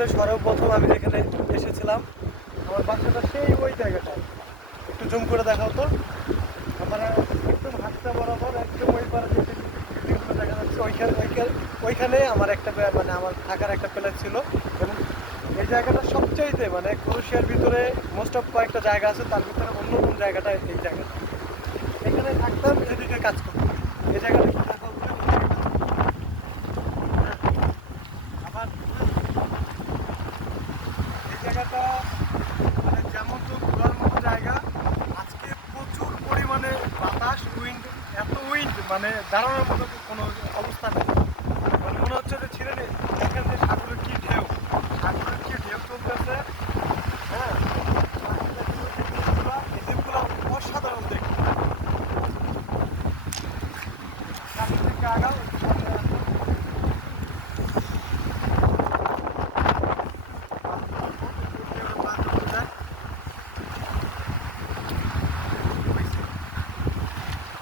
বলতে সর্বপ্রথম আমি যেখানে এসেছিলাম আমার বাসাটা সেই ওই জায়গাটায়। একটু জুম করে দেখাও তো। আমার একদম হাতটা বরাবর একদম ওই পারে যে বিল্ডিংগুলো দেখা যাচ্ছে ওইখানে আমার একটা মানে আমার থাকার একটা প্লেস ছিল। এবং এই জায়গাটা সবচাইতে মানে ক্রোয়েশিয়ার ভিতরে মোস্ট অফ কয়েকটা জায়গা আছে, তার ভিতরে অন্যতম জায়গাটা এই জায়গাটা। এখানে থাকতাম, এদিকে কাজ করতাম। এই জায়গাটা একটু দেখাও তো। আবার এই জায়গাটা মানে যেমন তো ঘোরার মতো জায়গা। আজকে প্রচুর পরিমাণে বাতাস, উইন্ড, এত উইন্ড মানে দাঁড়ানোর মতো কোনো অবস্থা নেই। মানে মনে হচ্ছে যে ছিঁড়ে নেই। দেখেন যে সাগরের কি ঢেউ, সাগরের কি ঢেউ চলতেছে। হ্যাঁ, এই ঢেউগুলো অসাধারণ দেখতে। সামনের দিকে আগাও।